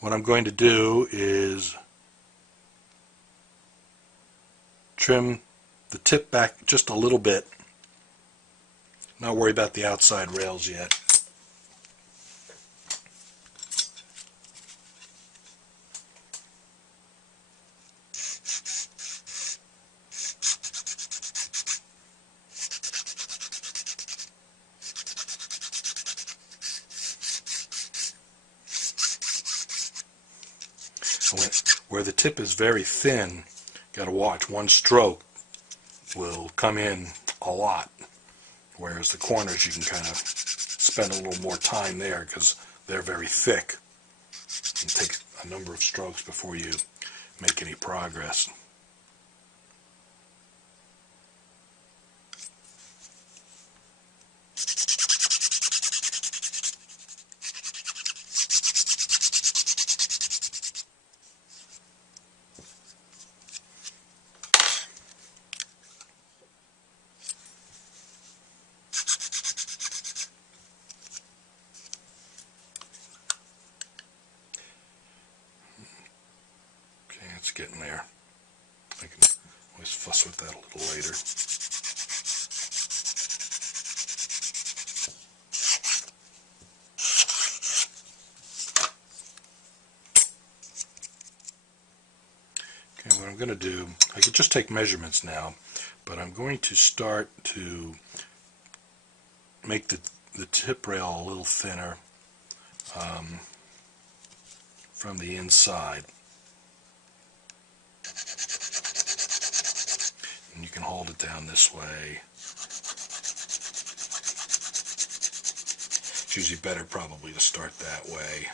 what I'm going to do is trim the tip back just a little bit. Not worry about the outside rails yet. Where the tip is very thin, got to watch. One stroke will come in a lot, whereas the corners you can kind of spend a little more time there because they're very thick. It takes a number of strokes before you make any progress. It's getting there. I can always fuss with that a little later. Okay, what I'm going to do, I could just take measurements now, but I'm going to start to make the tip rail a little thinner from the inside. And you can hold it down this way. It's usually better probably to start that way.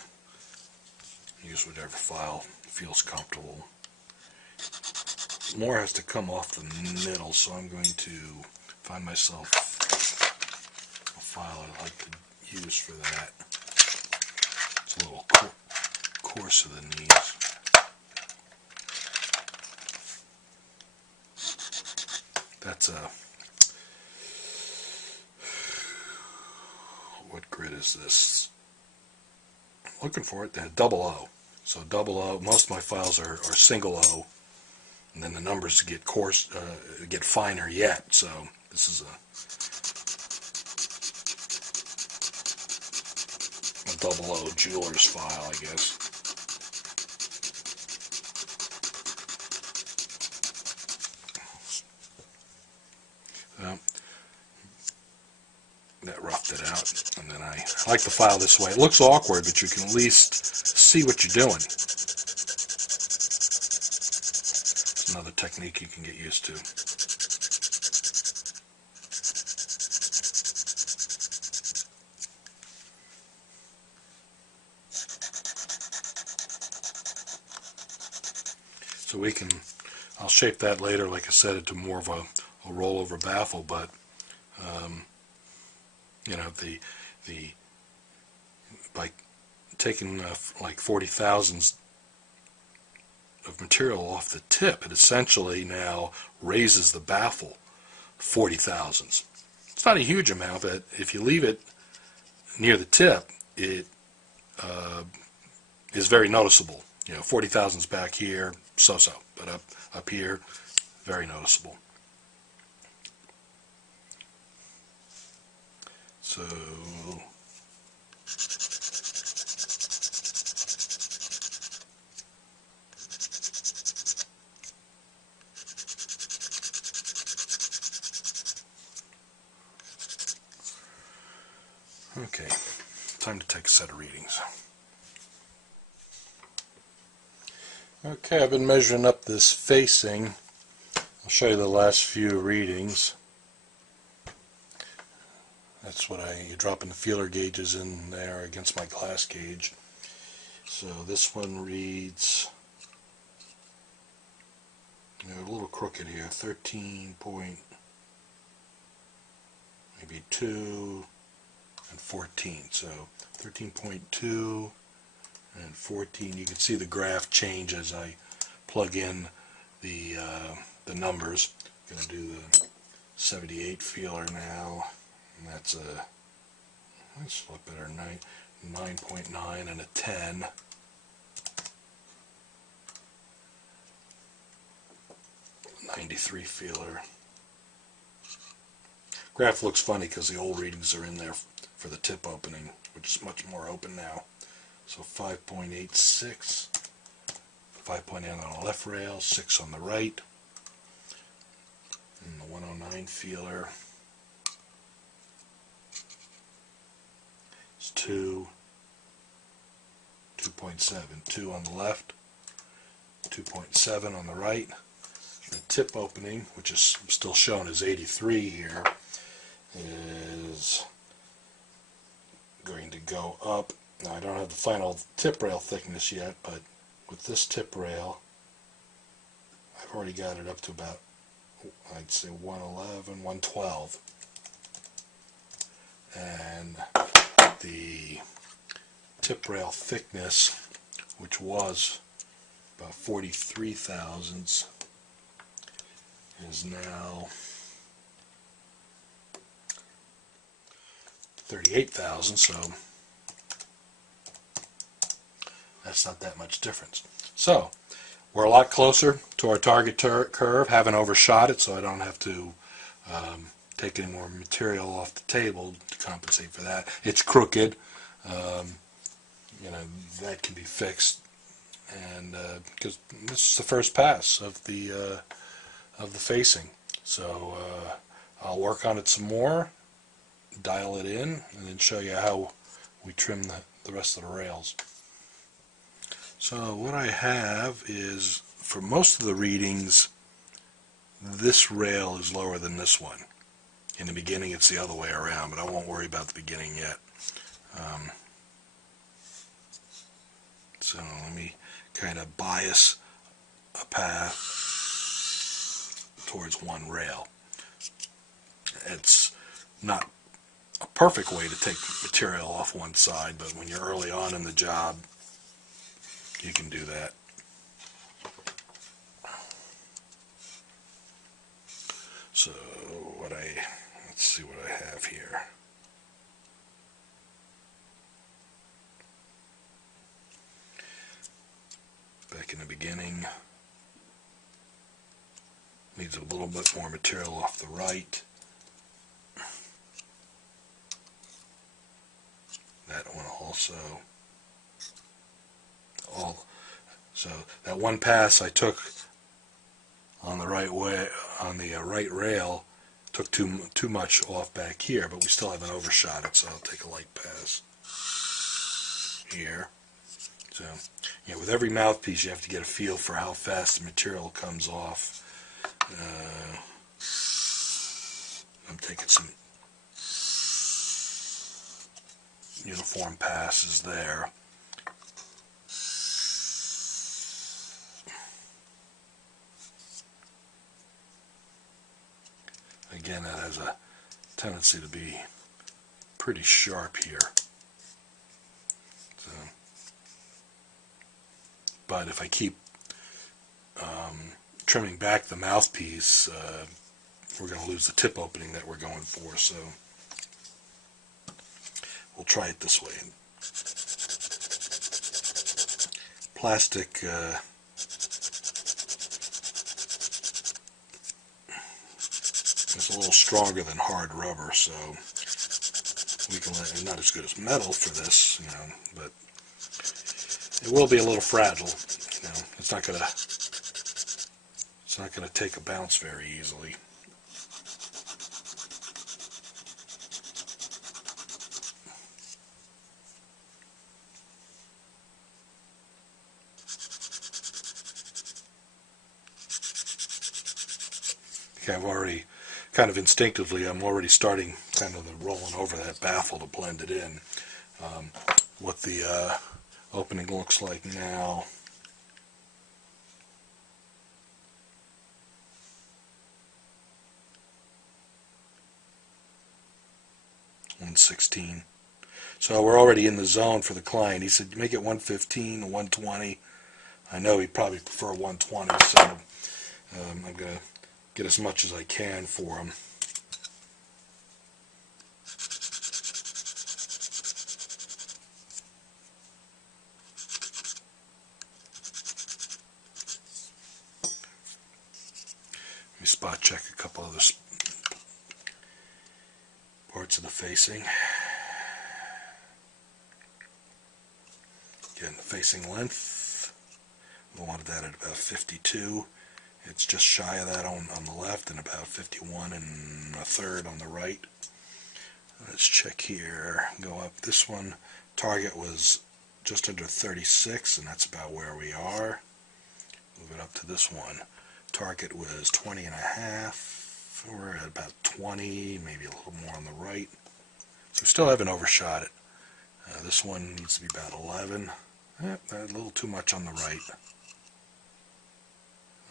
Use whatever file feels comfortable. More has to come off the middle, so I'm going to find myself a file I'd like to use for that. It's a little coarse of the knees. That's what grid is this? I'm looking for it. Double O. So double O. Most of my files are single O, and then the numbers get coarse, get finer yet. So this is a double O jeweler's file, I guess. That roughed it out, and then I like the file this way. It looks awkward, but you can at least see what you're doing. It's another technique you can get used to. So I'll shape that later, like I said, into more of a rollover baffle, but you know, by taking like 40 thousandths of material off the tip, it essentially now raises the baffle 40 thousandths. It's not a huge amount, but if you leave it near the tip, it is very noticeable. You know, 40 thousandths back here, so-so, but up here, very noticeable. So okay, time to take a set of readings. Okay, I've been measuring up this facing. I'll show you the last few readings. That's what you're dropping the feeler gauges in there against my glass gauge. So this one reads, a little crooked here, 13 point, maybe 2 and 14. So 13.2 and 14. You can see the graph change as I plug in the numbers. I'm going to do the 78 feeler now. And that's a, let's flip it, 9.9 and a 10. 93 feeler. Graph looks funny because the old readings are in there for the tip opening, which is much more open now. So 5.86, 5.8 on the left rail, 6 on the right, and the 109 feeler is 2, 2.7, 2 on the left, 2.7 on the right. The tip opening, which is still shown as 83 here, is going to go up. Now I don't have the final tip rail thickness yet, but with this tip rail, I've already got it up to about, I'd say 111, 112. And the tip rail thickness, which was about 43 thousandths, is now 38 thousandths, so that's not that much difference. So we're a lot closer to our target curve. Haven't overshot it, so I don't have to take any more material off the table to compensate for that. It's crooked, you know, that can be fixed, and because this is the first pass of the facing, so I'll work on it some more, dial it in, and then show you how we trim the rest of the rails. So what I have is, for most of the readings, this rail is lower than this one. In the beginning it's the other way around, but I won't worry about the beginning yet. So let me kind of bias a path towards one rail. It's not a perfect way to take material off one side, but when you're early on in the job, you can do that. So let's see what I have here. Back in the beginning, needs a little bit more material off the right. That one also. So that one pass I took on the right way, on the right rail, took too much off back here, but we still haven't overshot it, so I'll take a light pass here. So, you know, with every mouthpiece you have to get a feel for how fast the material comes off. I'm taking some uniform passes there. Again, that has a tendency to be pretty sharp here. So, but if I keep trimming back the mouthpiece, we're going to lose the tip opening that we're going for. So we'll try it this way. Plastic is a little stronger than hard rubber, so we can let it, not as good as metal for this, you know, but it will be a little fragile. You know, it's not gonna take a bounce very easily. Okay, I've already kind of instinctively, I'm already starting kind of the rolling over that baffle to blend it in. What the opening looks like now. .116. So we're already in the zone for the client. He said, make it 115 or 120. I know he'd probably prefer 120, so I'm going to get as much as I can for him. spot check a couple other parts of the facing. Again, the facing length, we wanted that at about 52. It's just shy of that on the left and about 51 1/3 on the right. Let's check here, go up. This one, target was just under 36, and that's about where we are. Move it up to this one. Target was 20 and a half. We're at about 20, maybe a little more on the right. So we still haven't overshot it. This one needs to be about 11. A little too much on the right.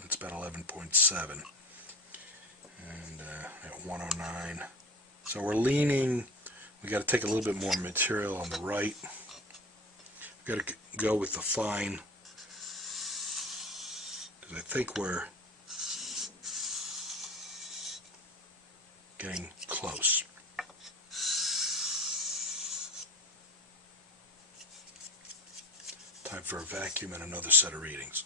It's about 11.7. And at 109. So we're leaning. We got to take a little bit more material on the right. We've got to go with the fine, because I think we're getting close. Time for a vacuum and another set of readings.